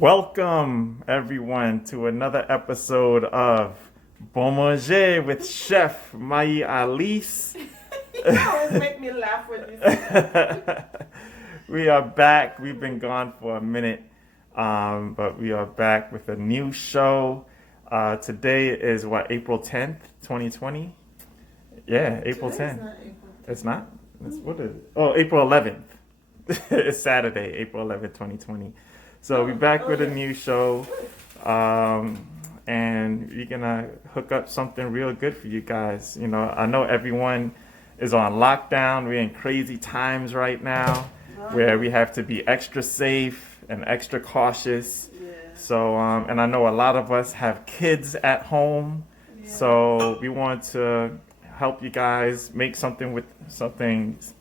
Welcome, everyone, to another episode of Bon Manger with Chef Mai Alice. You always make me laugh when you say that. We are back. We've been gone for a minute, but we are back with a new show. Today is April 10th, 2020? Yeah, April Today's 10th. not April. It's not? It's, what is it? Oh, April 11th. It's Saturday, April 11th, 2020. So we're back with a new show, and we're gonna hook up something real good for you guys. You know, I know everyone is on lockdown. We're in crazy times right now, where we have to be extra safe and extra cautious. Yeah. So, and I know a lot of us have kids at home, Yeah. so we want to help you guys make something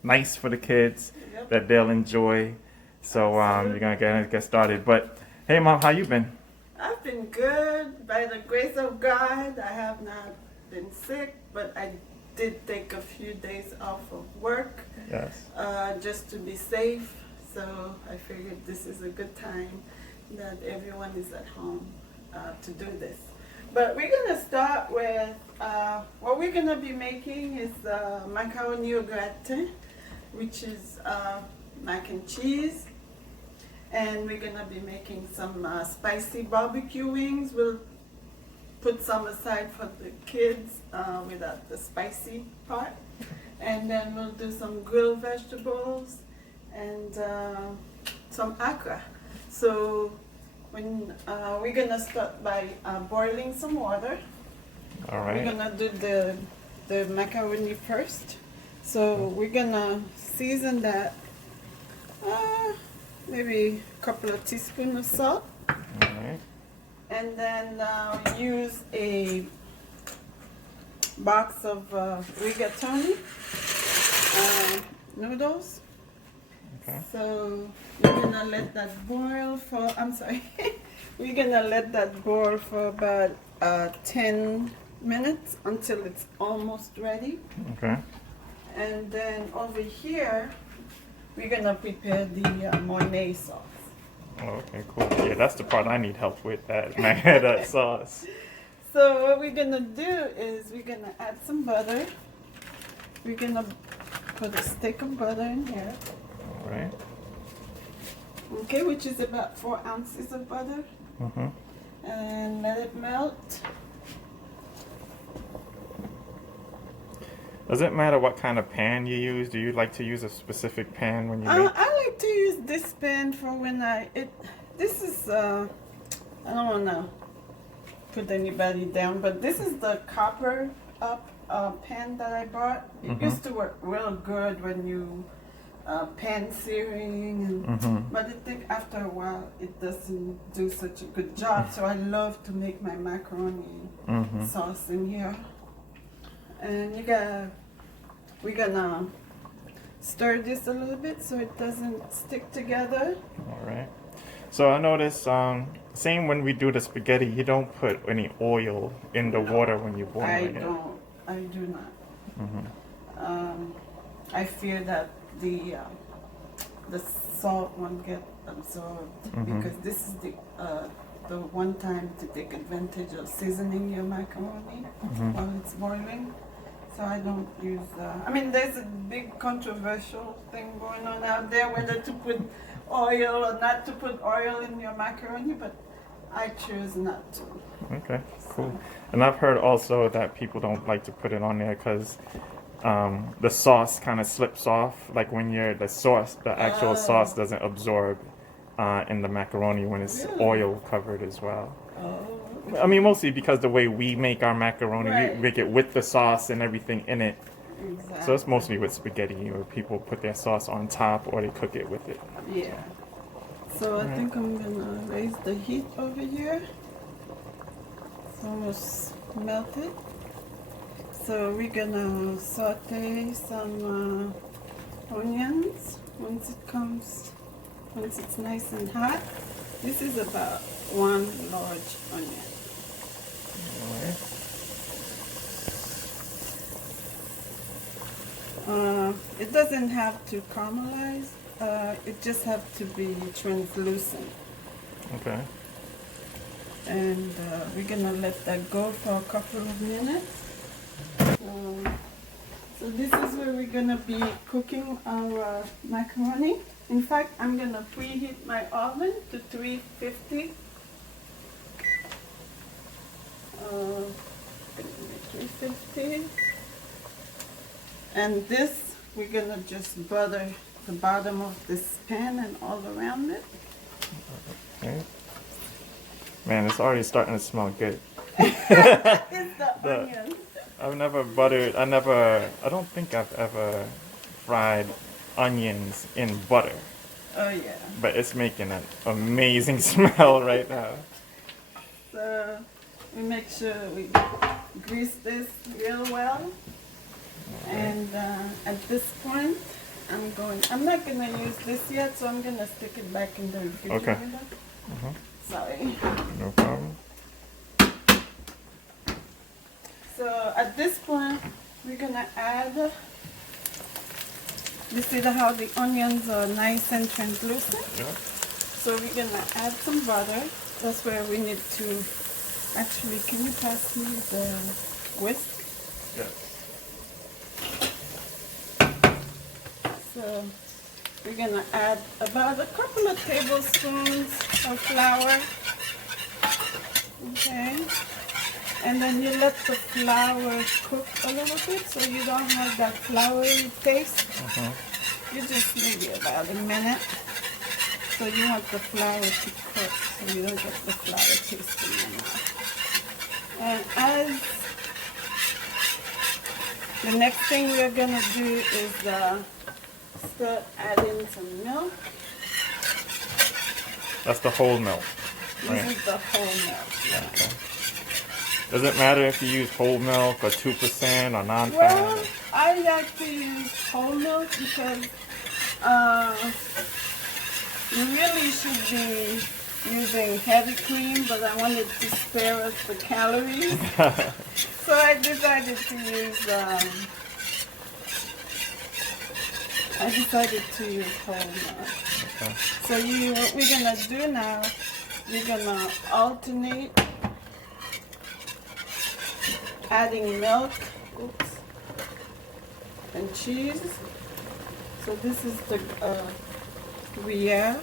nice for the kids Yep. that they'll enjoy. So you're gonna get started. But hey, Mom, how you been? I've been good. By the grace of God, I have not been sick, but I did take a few days off of work Yes. just to be safe. So I figured this is a good time that everyone is at home to do this. But we're going to start with what we're going to be making is macaroni au gratin, which is mac and cheese. And we're going to be making some spicy barbecue wings. We'll put some aside for the kids without the spicy part. And then we'll do some grilled vegetables and some akra. So when we're going to start by boiling some water. All We're right. going to do the macaroni first. So we're going to season that. Maybe a couple of teaspoons of salt, All right. and then use a box of rigatoni noodles. Okay. So we're gonna let that boil for. I'm sorry. We're gonna let that boil for about 10 minutes until it's almost ready. Okay. And then over here, we're gonna prepare the Mornay sauce. Oh, okay. Cool. Yeah, that's the part I need help with. That sauce. So what we're gonna do is we're gonna add some butter. We're gonna put a stick of butter in here. All right. Okay, which is about 4 ounces of butter. Mhm. And let it melt. Does it matter what kind of pan you use? Do you like to use a specific pan when you make? I like to use this pan for when this is, I don't wanna put anybody down, but this is the copper up pan that I bought. It used to work real good when you pan searing, and, but I think after a while it doesn't do such a good job. So I love to make my macaroni sauce in here. And we're gonna stir this a little bit so it doesn't stick together. All right. So I notice, same when we do the spaghetti, you don't put any oil in the water when you boil it. I do not. I fear that the salt won't get absorbed because this is the one time to take advantage of seasoning your macaroni while it's boiling. So I don't use. I mean, there's a big controversial thing going on out there whether to put oil or not to put oil in your macaroni, but I choose not to. Okay, cool. And I've heard also that people don't like to put it on there because the sauce kind of slips off. Like when the actual sauce doesn't absorb in the macaroni when it's Really? oil covered as well. Oh. I mean, mostly because the way we make our macaroni, Right. we make it with the sauce and everything in it. Exactly. So it's mostly with spaghetti, where people put their sauce on top or they cook it with it. Yeah. So I think I'm gonna raise the heat over here. It's almost melted. So we're gonna saute some onions once it's nice and hot. This is about 1 large onion. All right. It doesn't have to caramelize. It just have to be translucent. Okay. And we're gonna let that go for a couple of minutes. So this is where we're gonna be cooking our macaroni. In fact, I'm gonna preheat my oven to 350. 350. And this, we're gonna just butter the bottom of this pan and all around it. Okay. Man, it's already starting to smell good. It's the onion. I've never I don't think I've ever fried onions in butter. Oh yeah. But it's making an amazing smell right now. So we make sure we grease this real well. Okay. And at this point, I'm not gonna use this yet, so I'm gonna stick it back in the refrigerator. Okay. Sorry. No problem. So at this point, we're gonna add, you see how the onions are nice and translucent? Yeah. So we're gonna add some butter. That's where we need to, actually, can you pass me the whisk? Yes. So we're gonna add about a couple of tablespoons of flour. Okay. And then you let the flour cook a little bit so you don't have that floury taste. You just maybe about a minute. So you want the flour to cook so you don't get the flour taste in your mouth. And as the next thing we're gonna do is start adding some milk. That's the whole milk, right? This is the whole milk. Yeah. Okay. Does it matter if you use whole milk or 2% or non-fat? Well, I like to use whole milk because you really should be using heavy cream, but I wanted to spare us the calories. So I decided to use whole milk. Okay. So what we're gonna do now, we're gonna alternate adding milk, and cheese. So this is the Gruyere.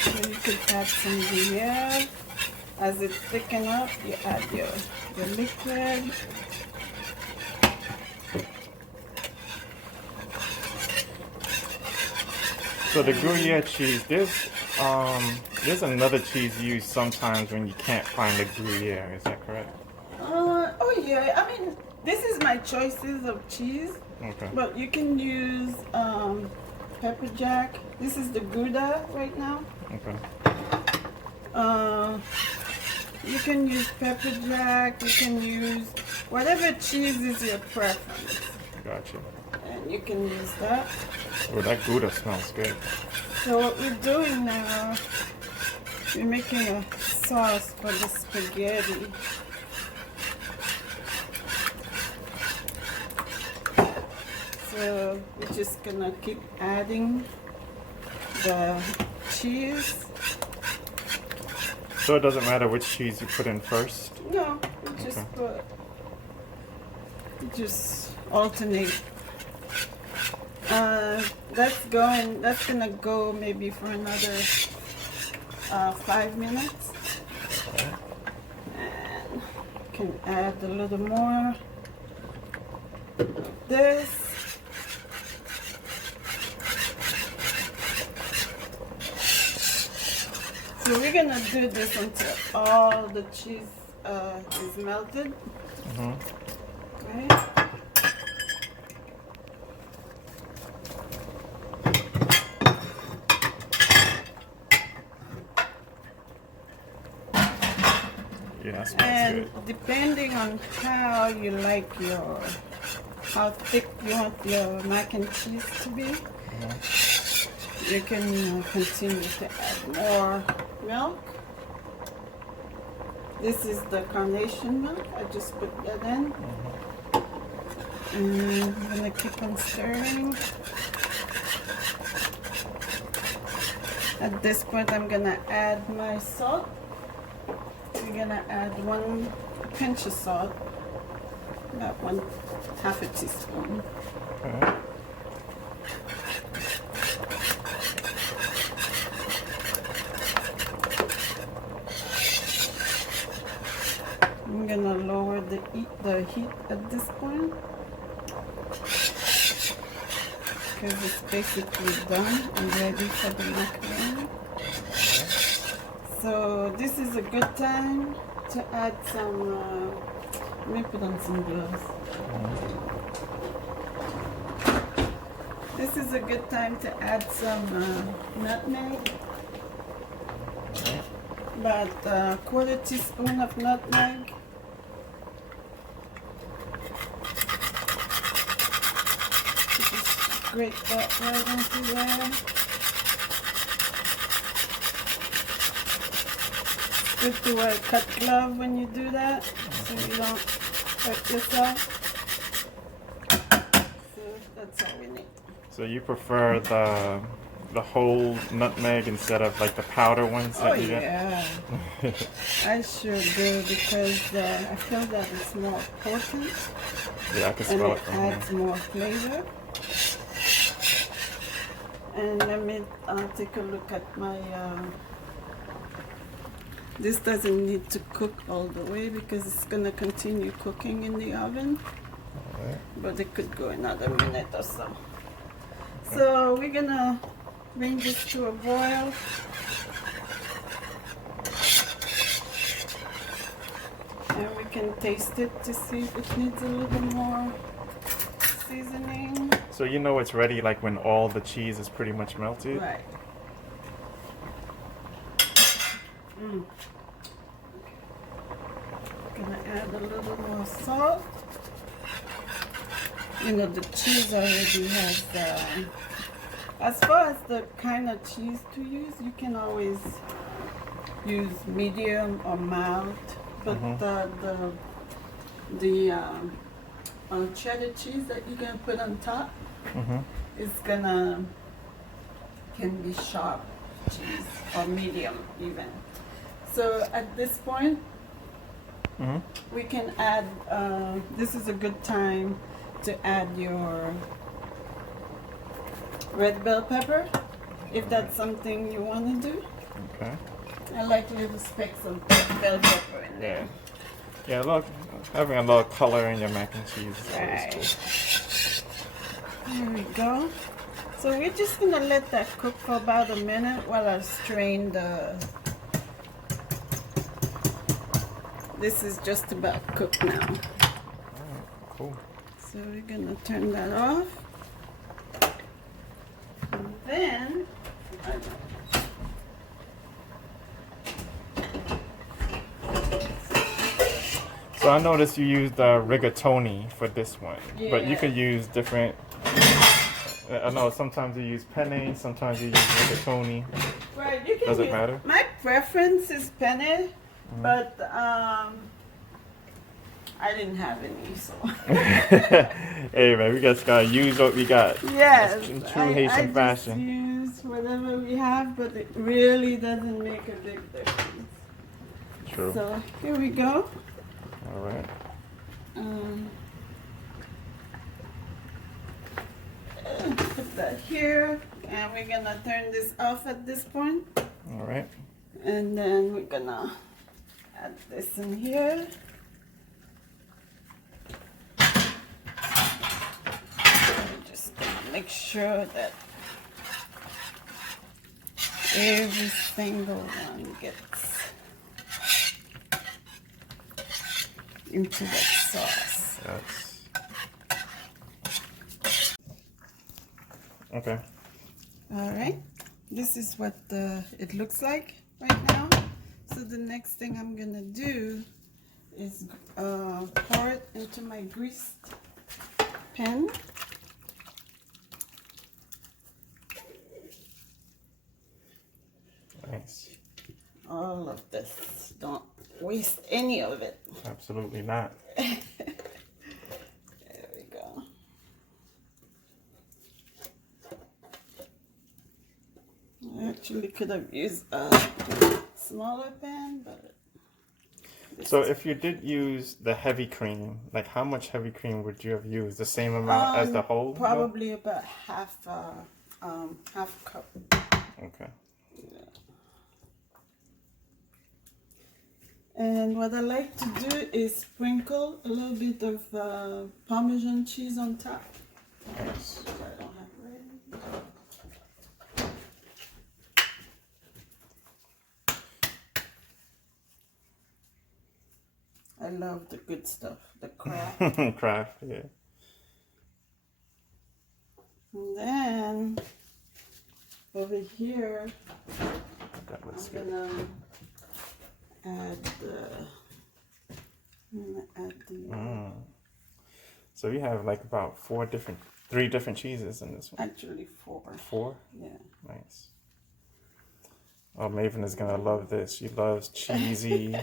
So you could add some Gruyere. As it's thicken up, you add your liquid. So the Gruyere cheese, there's another cheese used sometimes when you can't find the Gruyere. Is that correct? Oh yeah. I mean, this is my choices of cheese. Okay. But you can use pepper jack. This is the Gouda right now. Okay. You can use pepper jack. You can use whatever cheese is your preference. Gotcha. And you can use that. Oh, that Gouda smells good. So what we're doing now, we're making a sauce for the spaghetti. So we're just gonna keep adding the cheese. So it doesn't matter which cheese you put in first? No, we just just alternate. That's gonna go maybe for another 5 minutes. And can add a little more of this. So we're gonna do this until all the cheese is melted. Okay. Yeah, that smells And good. depending on how thick you want your mac and cheese to be, you can continue to add more milk. This is the carnation milk. I just put that in. And I'm gonna keep on stirring. At this point, I'm gonna add my salt. We're gonna add 1 pinch of salt, about 1/2 a teaspoon. Okay. I'm gonna lower the heat at this point because it's basically done and ready for the macaroni. So this is a good time to add some, let me put on some gloves. This is a good time to add some nutmeg. About 1/4 teaspoon of nutmeg. Just grate that right into there. It's good to wear a cut glove when you do that, so you don't hurt yourself. So that's all we need. So you prefer the whole nutmeg instead of like the powder ones that you get? Yeah, I sure do because I feel that it's more potent. Yeah, I can And smell it it from adds here. more flavor. And let me take a look at my. This doesn't need to cook all the way because it's gonna continue cooking in the oven. Alright. But it could go another minute or so. So we're gonna bring this to a boil. And we can taste it to see if it needs a little more seasoning. So you know it's ready like when all the cheese is pretty much melted? Right. Gonna add a little more salt. You know, the cheese already has, as far as the kind of cheese to use, you can always use medium or mild, but the cheddar cheese that you're gonna put on top is can be sharp cheese or medium even. So at this point, we can add, this is a good time to add your red bell pepper, if that's something you want to do. Okay. I like little specks of red bell pepper in there. Yeah, look, having a little color in your mac and cheese is always cool. There we go. So we're just gonna let that cook for about a minute while I strain the. This is just about cooked now. Alright, cool. So we're gonna turn that off. And then So I noticed you used rigatoni for this one, but you could use different. I know sometimes you use penne, sometimes you use rigatoni. right, you can Does it use, matter? my preference is penne, but I didn't have any, so. Hey man, we just gotta use what we got. Yes, In true Haitian fashion. Just use whatever we have, but it really doesn't make a big difference. True. So here we go. All right. Put that here, and we're gonna turn this off at this point, All right. and then we're gonna add this in here. Just gonna make sure that every single one gets into that sauce. That's okay. All right, this is what it looks like right now. So the next thing I'm gonna do is pour it into my greased pan. Nice. All of this, don't waste any of it. Absolutely not. There we go. Actually, actually could have used a smaller pan, but. So if you did use the heavy cream, like how much heavy cream would you have used? The same amount as the whole milk? Probably about half cup. Okay. Yeah. And what I like to do is sprinkle a little bit of Parmesan cheese on top. Nice. I don't have ready. I love the good stuff, the Kraft. Kraft, yeah. And then over here, That looks I'm good. gonna add the. So you have like about 3 different cheeses in this one. Actually 4. 4? Yeah. Nice. Oh, Maven is gonna love this. She loves cheesy.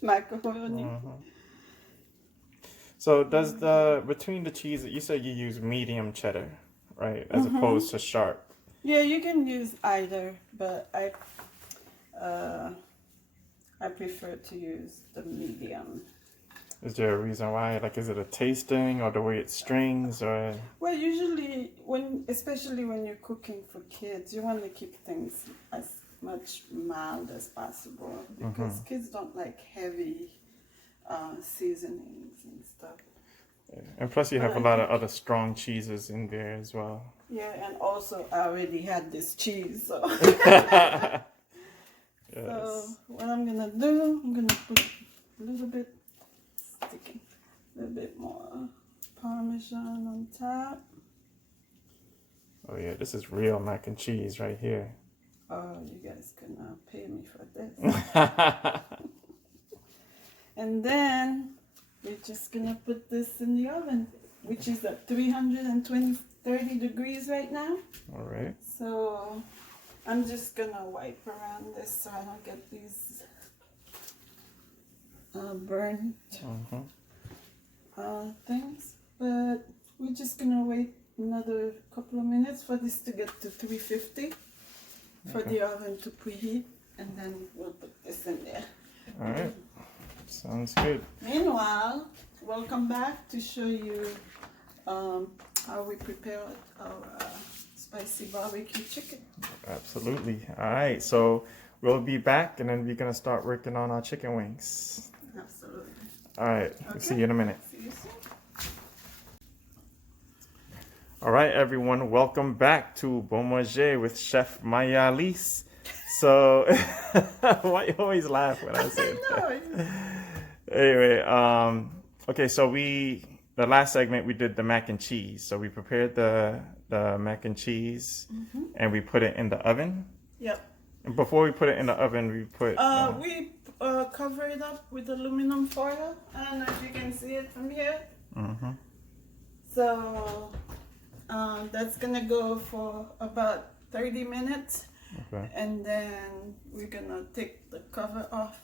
Macaroni. So does between the cheese, you said you use medium cheddar, right? As opposed to sharp. Yeah, you can use either, but I prefer to use the medium. Is there a reason why? Like, is it a tasting or the way it strings or? Well, usually especially when you're cooking for kids, you want to keep things as much mild as possible because kids don't like heavy seasonings and stuff. And plus you have a lot of other strong cheeses in there as well. Yeah, and also I already had this cheese, so. Yes. So what I'm gonna do, I'm gonna put a little bit more Parmesan on top. Oh yeah, this is real mac and cheese right here. Oh, you guys could not pay me for this. And then we're just gonna put this in the oven, which is at 30 degrees right now. All right. So I'm just gonna wipe around this so I don't get these burnt things. But we're just gonna wait another couple of minutes for this to get to 350 for the oven to preheat, and then we'll put this in there. All right. Sounds good. Meanwhile, we'll come back to show you how we prepare our spicy barbecue chicken. Absolutely. All right. So we'll be back, and then we're gonna start working on our chicken wings. Absolutely. All right. Okay. We'll see you in a minute. See you soon. All right, everyone. Welcome back to Bon Manger with Chef Mayalis. So, why you always laugh when I say that? Anyway, okay, so the last segment we did the mac and cheese. So we prepared the mac and cheese and we put it in the oven. Yep. And before we put it in the oven, we put we cover it up with aluminum foil. I don't know if you can see it from here. So that's gonna go for about 30 minutes. Okay. And then we're gonna take the cover off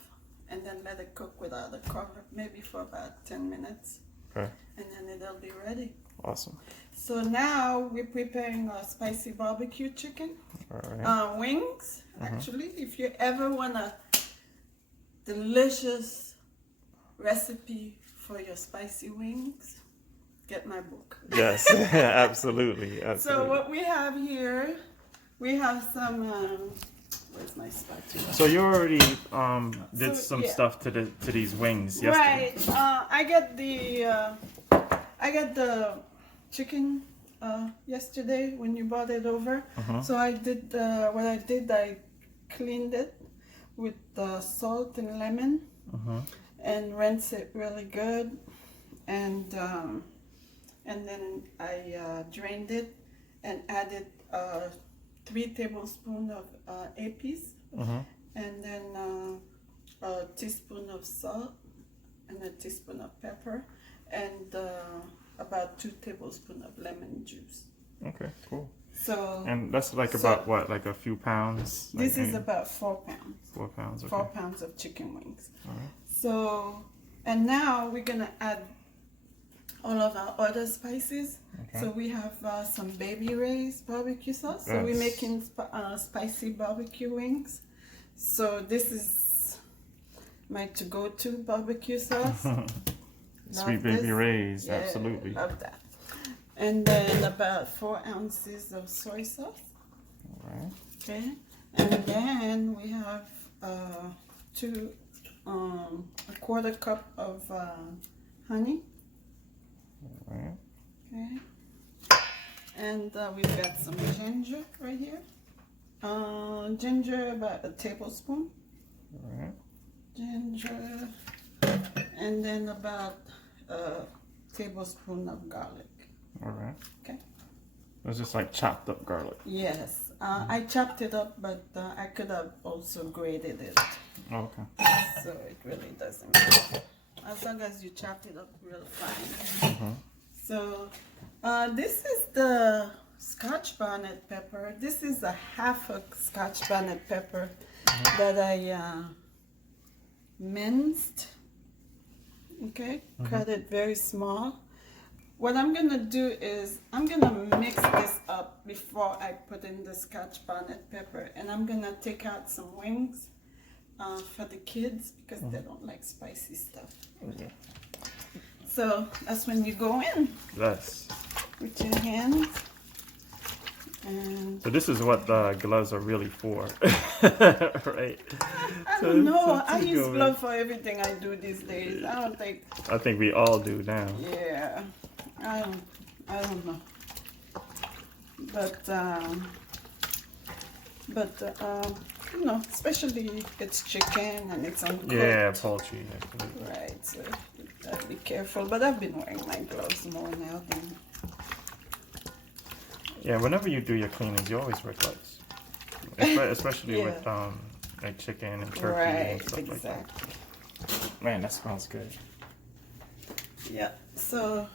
and then let it cook without the cover, maybe for about 10 minutes. Okay. And then it'll be ready. Awesome. So now we're preparing our spicy barbecue chicken. All right. Wings, actually. If you ever want a delicious recipe for your spicy wings, get my book. Yes, absolutely. So what we have here, we have some, where's my spatula? So you already did some yeah. stuff to these wings yesterday. Right. I got the chicken yesterday when you brought it over. So I did I cleaned it with salt and lemon and rinse it really good, and then I drained it and added 3 tablespoons of APs, and then a teaspoon of salt and a teaspoon of pepper, and about 2 tablespoons of lemon juice. Okay, cool. So And that's like about what, like a few pounds? this like is about 4 pounds. 4 pounds. Okay. 4 pounds of chicken wings. All right. So, and now we're gonna add all of our other spices. Okay. So we have some Baby Ray's barbecue sauce. So we're Yes. making spicy barbecue wings. So this is my to-go-to barbecue sauce. Sweet Love Baby this. Ray's, Yeah, absolutely. love that. And then about 4 ounces of soy sauce. All right. Okay. And then we have a quarter cup of honey. All right. Okay. And we've got some ginger right here. Ginger, about a tablespoon. All right. Ginger. And then about a tablespoon of garlic. All right. Okay. It's just like chopped up garlic. Yes. I chopped it up, but I could have also grated it. Oh, okay. So it really doesn't matter. As long as you chop it up real fine. Mm-hmm. So this is the Scotch bonnet pepper. This is a half a Scotch bonnet pepper that I minced. Okay, cut it very small. What I'm gonna do is I'm gonna mix this up before I put in the Scotch bonnet pepper, and I'm gonna take out some wings for the kids because they don't like spicy stuff. Okay. So that's when you go in Yes. with your hands. And So this is what the gloves are really for, right? I don't know. I to use go in. gloves for everything I do these days. I don't think. I think we all do now. Yeah, I don't know. But you know, especially if it's chicken and it's uncooked. Yeah, poultry. Absolutely. Right. So you gotta be careful. But I've been wearing my gloves more now than. Yeah, whenever you do your cleanings, you always wear gloves, especially with like chicken and turkey and stuff like that. Man, that smells good. Yeah. So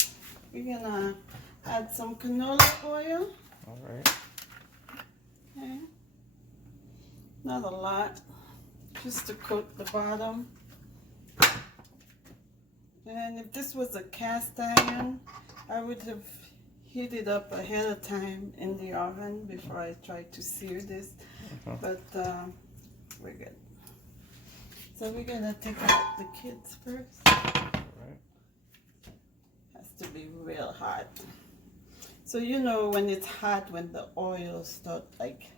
we're gonna add some canola oil. All right. Okay. Not a lot, just to coat the bottom. And if this was a cast iron, I would have heated up ahead of time in the oven before I tried to sear this. But we're good. So we're gonna take out the kids first. Right. Has to be real hot. So you know when it's hot, when the oil starts like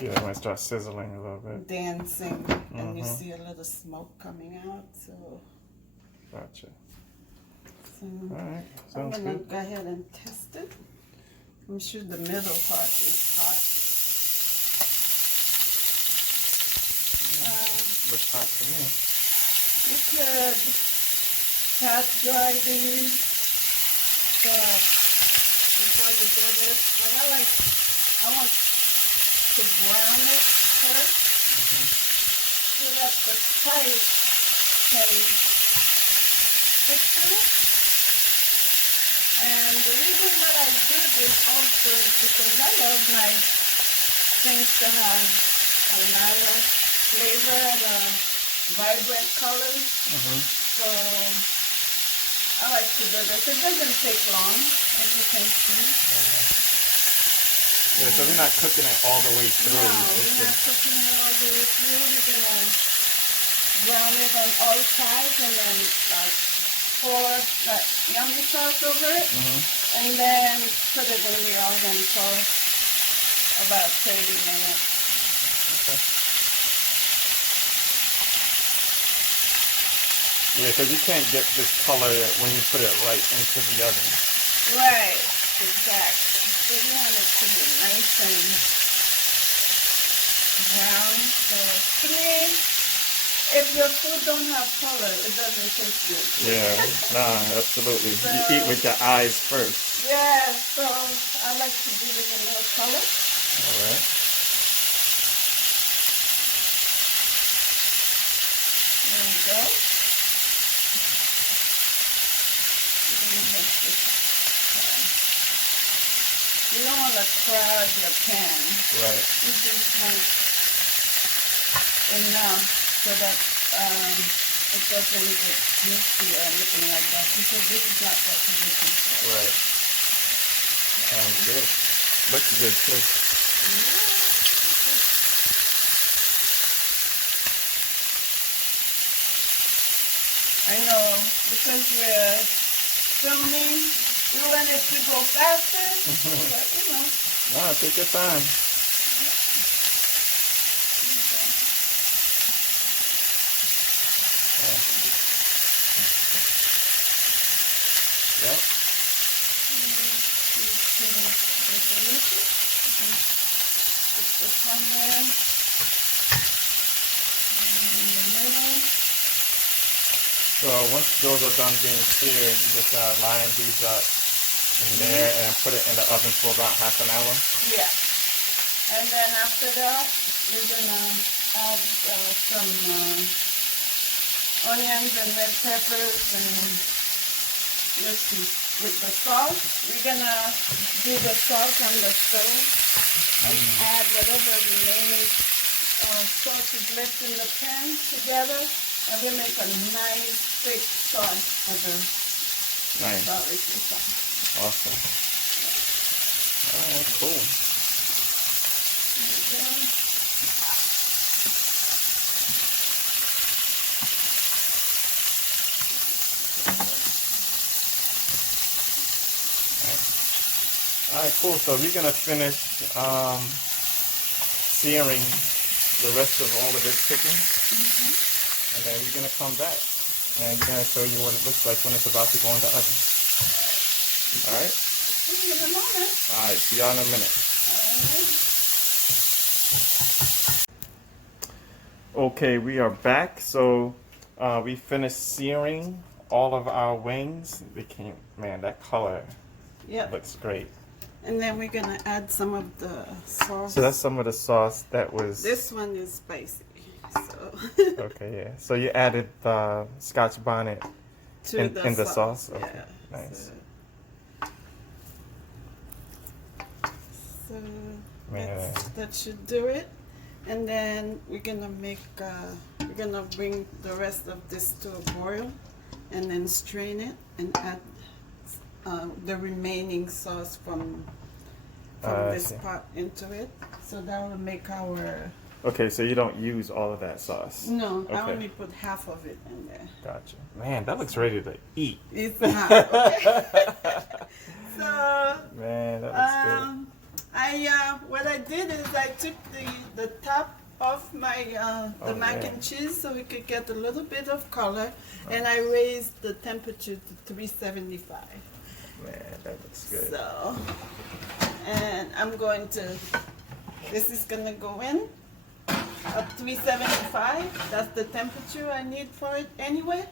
Yeah, when it starts sizzling a little bit. dancing and you see a little smoke coming out. So, Gotcha. so All right. I'm Sounds gonna good. go ahead and test it. I'm sure the middle part is hot. Looks hot to me. You could pat dry these before you do this, but I want to brown it first so that the spice can stick to it. And the reason that I do this also is because I love my things to have a nice flavor and a vibrant colors. So I like to do this. It doesn't take long, as you can see. Yeah, so we're not cooking it all the way through. No, we're not cooking it all the way through. We're gonna brown it on all sides and then pour that yummy sauce over it, and then put it in the oven for about 30 minutes. Okay. Yeah, because you can't get this color when you put it right into the oven. Right, exactly. So you want it to be nice and brown. So to me, if your food don't have color, it doesn't taste good. Yeah, nah, absolutely. You eat with your eyes first. Yeah, so I like to give it a little color. All right. There we go. You don't want to crowd your pan. Right. You just want enough so that it doesn't get misty or anything like that because this is not what you're looking for. Right. Good. Looks good too. I know because we're filming, we want it to go faster, but you know. No, take your time. Yep. Put this one there. In the middle. So once those are done being seared, you just line these up in there and put it in the oven for about half an hour. Yeah. And then after that, we're gonna add some onions and red peppers and let's see, with the salt. We're gonna do the salt on the stove and add whatever remaining salt is left in the pan together, and we make a nice thick sauce for the barbecue sauce. Awesome. All right, cool. All right, cool. So we're gonna finish searing the rest of all of this chicken, and then we're gonna come back and we're gonna show you what it looks like when it's about to go in the oven. All right. See you in a moment. All right. See y'all in a minute. Okay, we are back. So we finished searing all of our wings. They came, man, that color looks great. And then we're gonna add some of the sauce. So that's some of the sauce that was. This one is spicy. So Okay, yeah. So you added the Scotch bonnet in the sauce. Okay, yeah. nice. So Man. that should do it. And then we're gonna bring the rest of this to a boil, and then strain it and add the remaining sauce from this pot into it. So that will make our. Okay, so you don't use all of that sauce. No, Okay. I only put half of it in there. Gotcha. Man, that looks ready to eat. It's not. Okay. So. Man, that looks good. What I did is I took the top off my mac and cheese so we could get a little bit of color, and I raised the temperature to 375. Man, that looks good. So, and I'm going to. This is gonna go in at 375. That's the temperature I need for it anyway.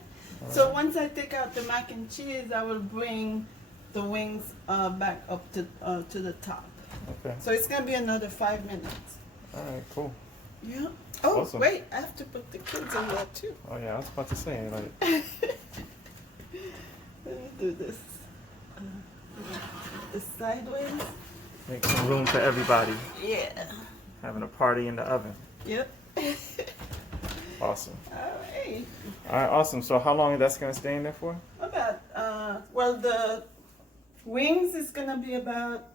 So once I take out the mac and cheese, I will bring the wings back up to the top. Okay. So it's gonna be another 5 minutes. All right, cool. Yeah. Oh, Awesome. wait, I have to put the kids in there too. Oh yeah, I was about to say like. Let me do this. This sideways. Make some room for everybody. Yeah. Having a party in the oven. Yep. Awesome. All right. All right, awesome. So how long that's gonna stay in there for? About well, the wings is gonna be about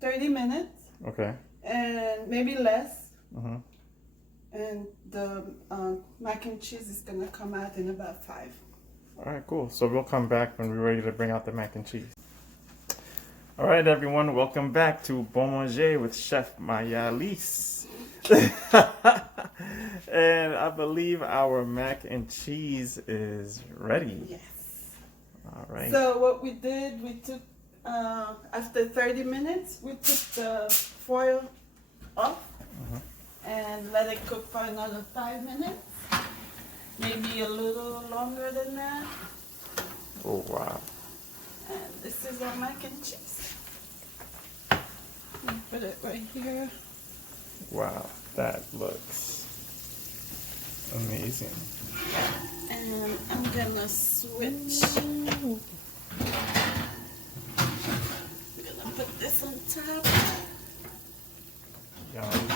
30 minutes, Okay. and maybe less. Mhm. And the mac and cheese is gonna come out in about 5. All right, cool. So we'll come back when we're ready to bring out the mac and cheese. All right, everyone, welcome back to Bon Manger with Chef Mayalis. And I believe our mac and cheese is ready. Yes. All right. So what we did, we took after 30 minutes, we took the foil off and let it cook for another 5 minutes, maybe a little longer than that. Oh, wow. And this is our mac and cheese. Put it right here. Wow, that looks amazing. And I'm gonna switch. I'm gonna put this on top. Yum.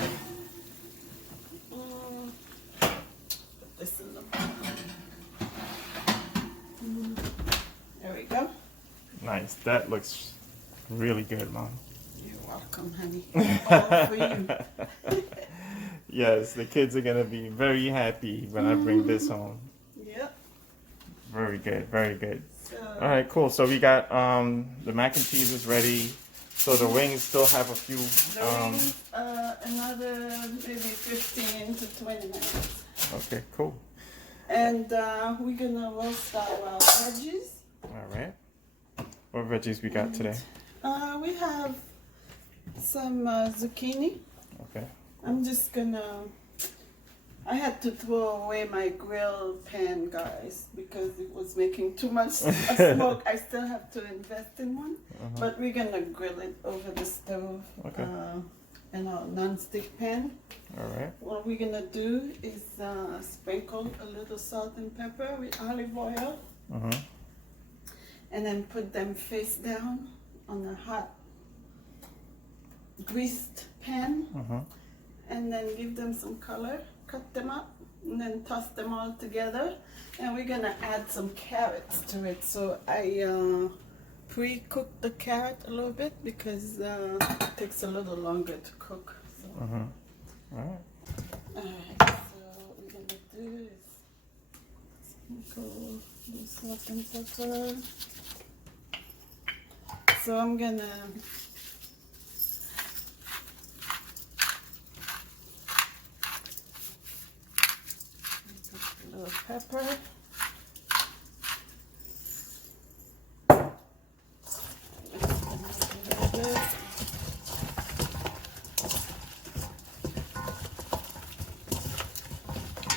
Put this in the bottom. Nice. That looks really good, Mom. You're welcome, honey. All for you. Yes, the kids are gonna be very happy when I bring this home. Yep. Very good, very good. So, All right, cool. So we got the mac and cheese is ready. So the wings still have a few. the wings, another maybe 15 to 20 minutes. Okay, cool. And we're gonna roast our veggies. All right. What veggies we got today? We have some zucchini. Okay. I'm just gonna. I had to throw away my grill pan, guys, because it was making too much smoke. I still have to invest in one, but we're gonna grill it over the stove. Okay. In our non-stick pan. All right. What we're gonna do is sprinkle a little salt and pepper with olive oil, and then put them face down on a hot greased pan, and then give them some color. Cut them up, and then toss them all together. And we're gonna add some carrots to it. So I pre-cooked the carrot a little bit because it takes a little longer to cook. So. All right. Alright, so what we're gonna do is sprinkle the salt and pepper. So I'm gonna put a little pepper.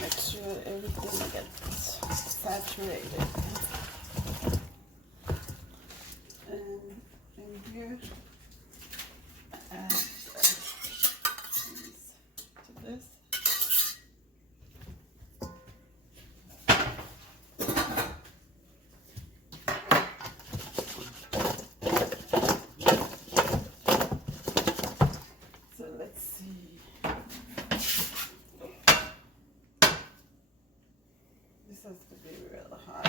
Make sure everything gets saturated. And in here, add cheese to this. So let's see. This has to be real hot.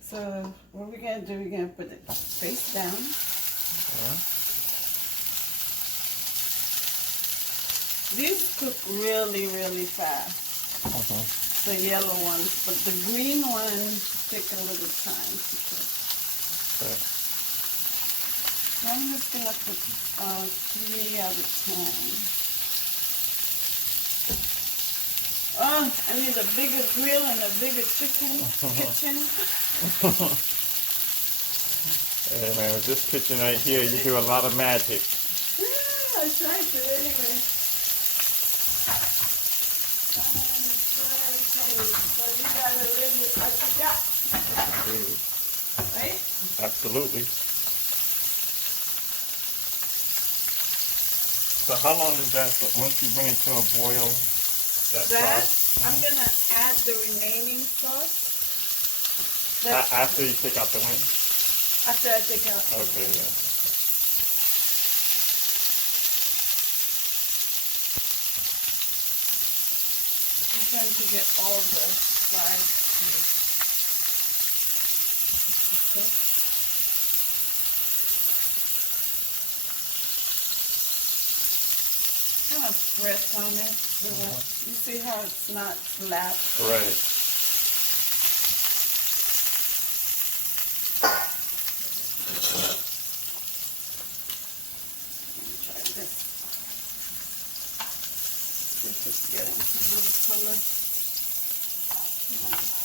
So what we're gonna do, we're gonna put it face down. These cook really, really fast. The yellow ones, but the green ones take a little time to cook. Okay. So I'm just gonna put 3 out of 10. Oh, I need a bigger grill and a bigger kitchen. Hey man, with this kitchen right here, you do a lot of magic. Yeah, I tried to anyway. So you gotta live with what you got. Dude, Right? absolutely. So how long does that, once you bring it to a boil, that sauce? I'm gonna add the remaining sauce. After you take out the wing? After I take out the Okay, wing. yeah. I'm trying to get all the sides to cook. Kind of press on it so that you see how it's not flat. Right. Try this. This is getting a little color.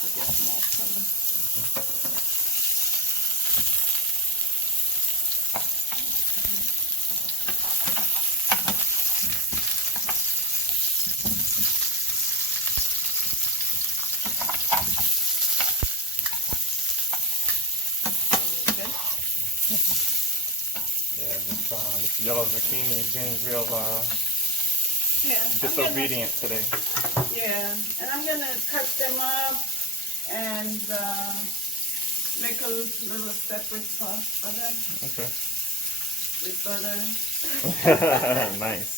To get more color. Yeah, this yellow zucchini is being real Yeah, disobedient today. Yeah, and I'm gonna cut them up and make a little separate sauce for them Okay. with butter. Nice.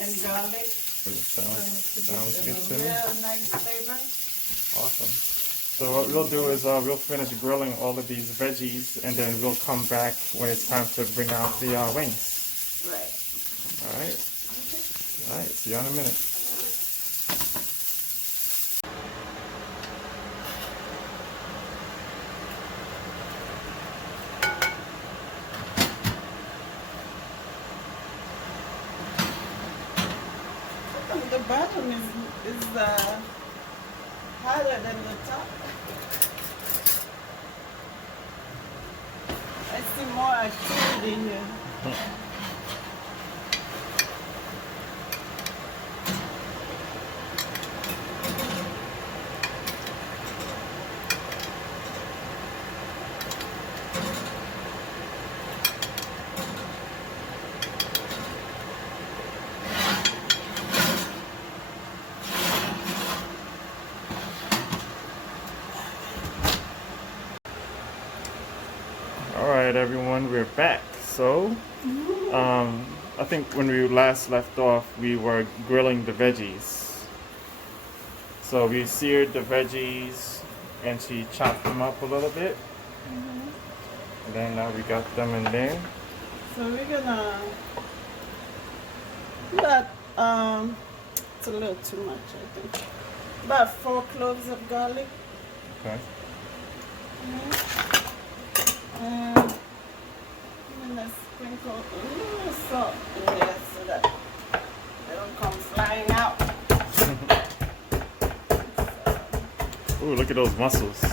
and garlic. Sounds good to me. Real nice flavor. Awesome. So what we'll do is we'll finish grilling all of these veggies, and then we'll come back when it's time to bring out the wings. Right. All right. Okay. All right. See you in a minute. The bottom is hotter than the top. I see more activity here. All right, everyone, we're back. So, I think when we last left off, we were grilling the veggies. So we seared the veggies, and she chopped them up a little bit. And then now we got them in there. So we're gonna about it's a little too much, I think. About 4 cloves of garlic. Okay. And I'm gonna sprinkle a little salt in there so that they don't come flying out. Ooh, look at those muscles. So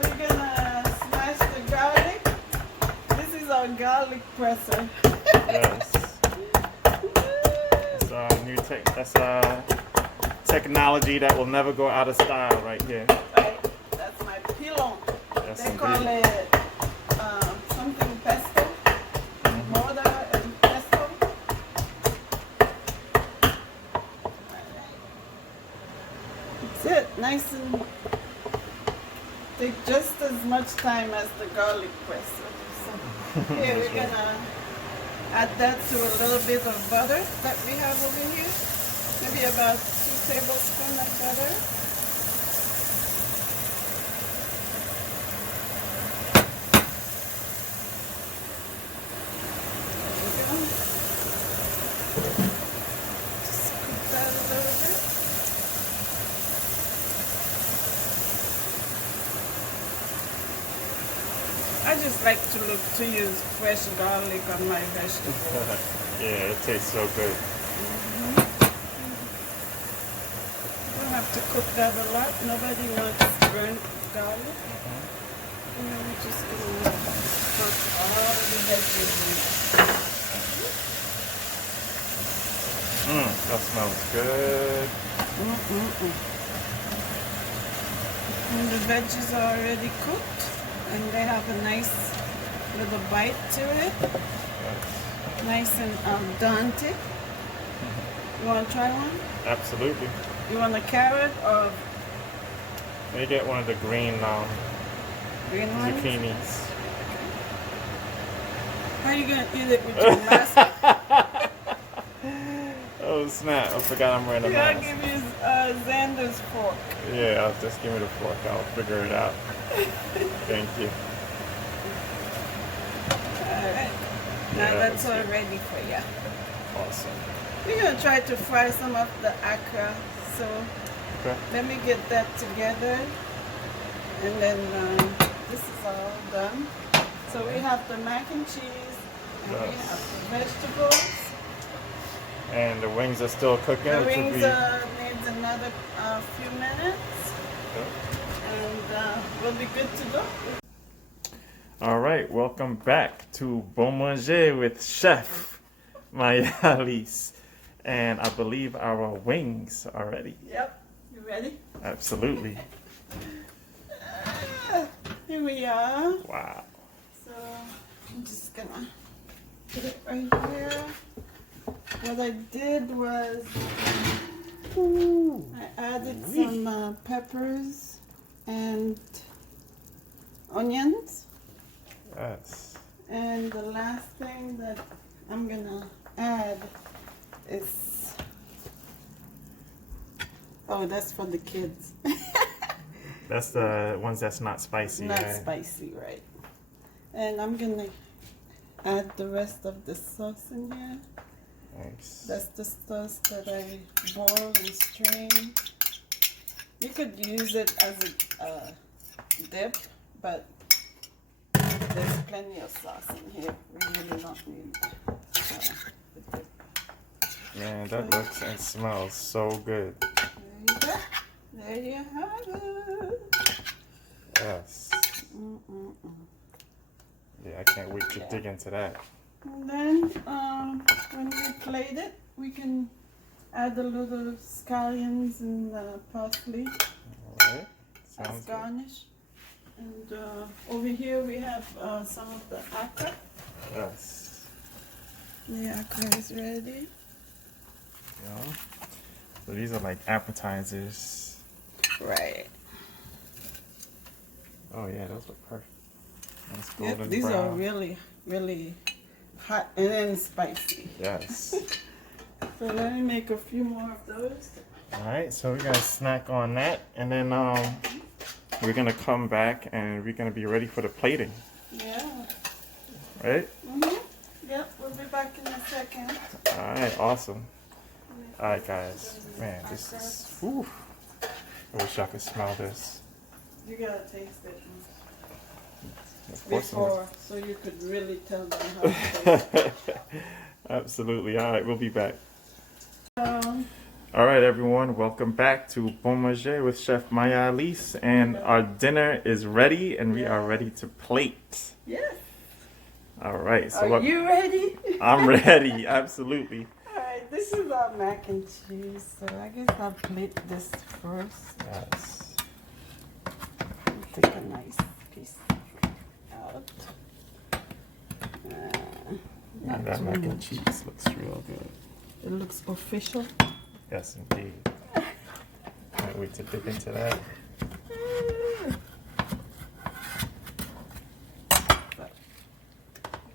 we're gonna smash the garlic. This is our garlic presser. Yes. That's technology that will never go out of style right here. Right? That's my pilon. Yes, They call indeed. it something pesto. Mortar and pesto. That's it. Nice and take just as much time as the garlic presser. So here we're gonna add that to a little bit of butter that we have over here. Maybe about 2 tablespoons of butter. Just cook that a little bit. I just like to use fresh garlic on my vegetables. Yeah, it tastes so good. Don't have to cook that a lot. Nobody wants burnt garlic. And then we're just gonna cook all the veggies in. That smells good. And the veggies are already cooked, and they have a nice little bite to it. Yes. Nice and al dente. You want to try one? Absolutely. You want a carrot or Let me get one of the green green one? zucchinis. How are you going to eat it with your mask? Oh snap, I forgot I'm wearing a I'll mask. give you Xander's fork. Yeah, I'll just give me the fork. I'll figure it out. Thank you. Alright. Now Yeah, that's all that's good. ready for you. Awesome. We're going to try to fry some of the akra. So Okay. let me get that together. And then this is all done. So we have the mac and cheese. And we Yes. have the vegetables. And the wings are still cooking. The which would wings be- needs another few minutes. And we'll be good to go. All right, welcome back to Bon Manger with Chef Mayalis. And I believe our wings are ready. Yep. You ready? Absolutely. Here we are. Wow. So I'm just gonna put it right here. What I did was I added some peppers and onions. Yes. And the last thing that I'm gonna add is, oh, that's for the kids. That's the ones that's not spicy. Not right? spicy, right? And I'm gonna add the rest of the sauce in here. Nice. That's the sauce that I boil and strain. You could use it as a dip, but there's plenty of sauce in here. We really don't need the dip. Man, that looks and smells so good. There you go. There you have it. Yes. Mm-mm-mm. Yeah, I can't wait to dig into that. And then when we plate it, we can add a little scallions and parsley Alright. as Sounds good. garnish. And over here we have some of the akra. Yes. The akra is ready. Yeah. So these are like appetizers. Right. Oh yeah, those look perfect. Nice Yep, golden these brown. are really, really hot and then spicy. Yes. So let me make a few more of those. Alright, so we're gonna snack on that, and then we're gonna come back and we're gonna be ready for the plating. Yeah. Right? Yep, we'll be back in a second. Alright, awesome. Alright guys. Man, this is whew. I wish I could smell this. You gotta taste it Of course I'm- before, so you could really tell them how to taste it. Absolutely. Alright, we'll be back. Um, Alright everyone, welcome back to Bon Manger with Chef Maya Alice, and our dinner is ready and we are ready to plate. yes. Alright, so Are you ready? I'm ready, absolutely. Alright, this is our mac and cheese, so I guess I'll plate this first. Yes. Take a nice piece out. Not And that too mac and much. cheese looks real good. It looks official. Yes, indeed. Can't wait to dip into that. Here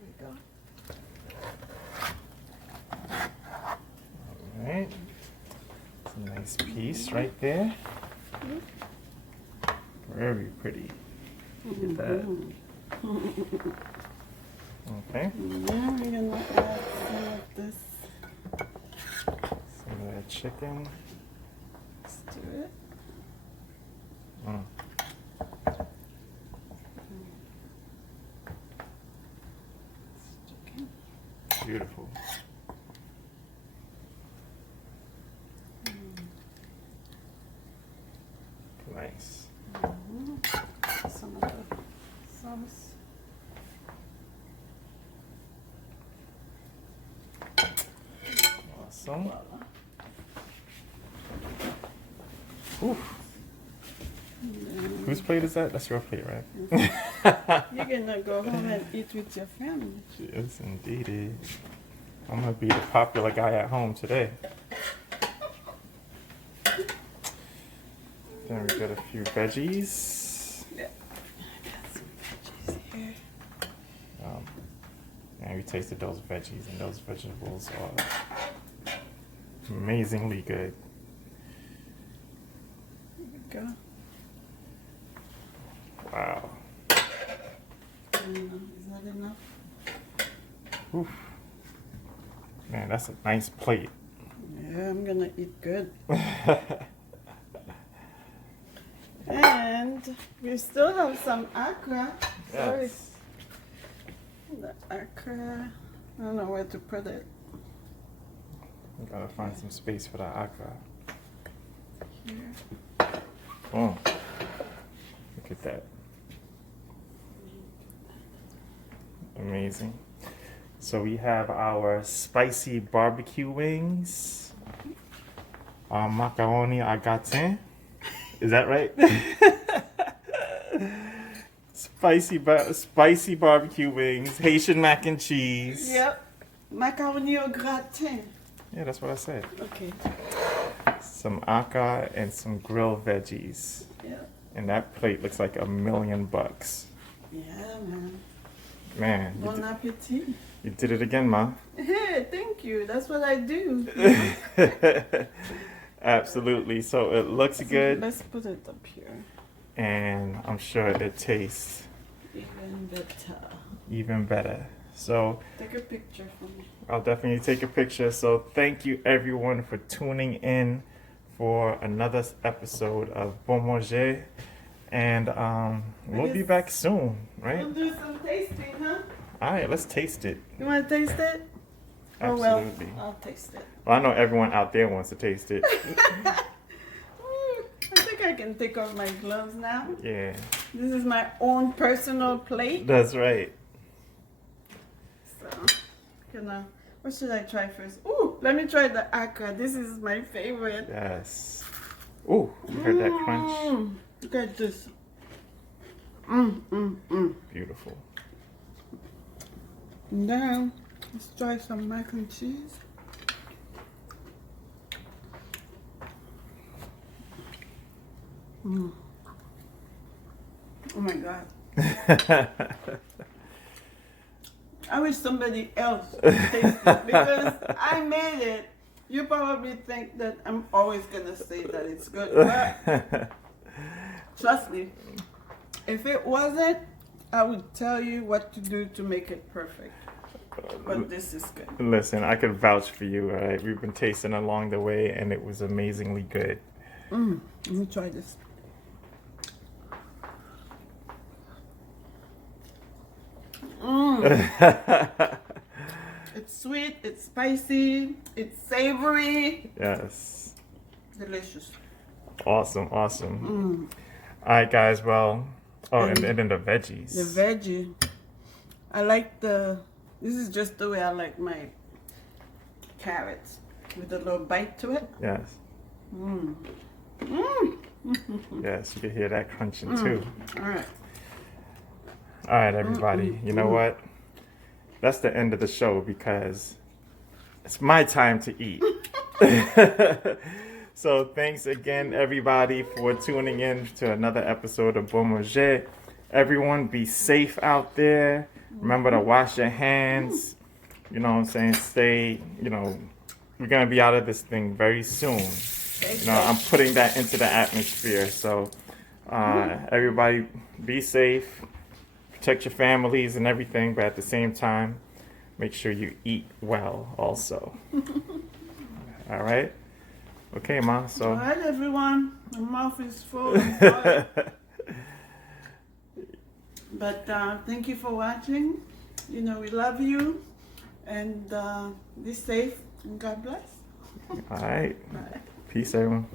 we go. Alright. It's a nice piece right there. Very pretty. Look at that. Okay. Now we're gonna add some of this Some of that chicken. to it. Mm. Chicken. Beautiful. Nice. Some of the sauce. Awesome. Voila. Oof. Whose plate is that? That's your plate, right? You're gonna go home and eat with your family. Yes, indeedy. I'm gonna be the popular guy at home today. Then we got a few veggies. Yeah. I got some veggies here. And we tasted those veggies, and those vegetables are amazingly good. Here we go. Wow. Is that enough? Oof. Man, that's a nice plate. Yeah, I'm gonna eat good. And we still have some akra. Sorry. Yes. The akra. I don't know where to put it. We gotta find some space for that akra. Here. Oh, look at that. Amazing. So we have our spicy barbecue wings, our macaroni à gratin. Is that right? Spicy barbecue wings, Haitian mac and cheese. Yep. Macaroni au gratin. Yeah, that's what I said. Okay. Some aka and some grilled veggies. Yep. And that plate looks like $1,000,000. Yeah, man. Man, Bon appetit. you did it again, Ma. Hey, thank you. That's what I do. Absolutely. So it looks good, Let's put it up here. and I'm sure it tastes Even better. even better. So Take a picture for me. I'll definitely take a picture. So thank you everyone for tuning in for another episode of Bon Manger. And we'll be back soon, right? We'll do some tasting, huh? All right, let's taste it. You want to taste it? Absolutely. Oh, well, I'll taste it. Well, I know everyone out there wants to taste it. I think I can take off my gloves now. Yeah, This is my own personal plate. that's right. So, what should I try first? Ooh, let me try the akra. This is my favorite. Yes. Ooh, you heard that crunch? Look at this. Beautiful. Now, let's try some mac and cheese. Oh my God. I wish somebody else tasted it because I made it. You probably think that I'm always going to say that it's good. But trust me, if it wasn't, I would tell you what to do to make it perfect. But this is good. Listen, I could vouch for you, all right? We've been tasting along the way, and it was amazingly good. Let me try this. It's sweet, it's spicy, it's savory. Yes. Delicious. Awesome, awesome. All right, guys, well, and then the veggies. The veggie. I like this is just the way I like my carrots with a little bite to it. Yes. Yes, you can hear that crunching too. All right. All right, everybody. You know what? That's the end of the show because it's my time to eat. So thanks again, everybody, for tuning in to another episode of Bon Manger. Everyone, be safe out there. Remember to wash your hands. You know what I'm saying? Stay, we're going to be out of this thing very soon. I'm putting that into the atmosphere. So everybody, be safe. Protect your families and everything, but at the same time, make sure you eat well also. All right? Okay, Ma. So. All right, everyone. My mouth is full. But thank you for watching. We love you. And be safe. And God bless. All right. Bye. Peace, everyone.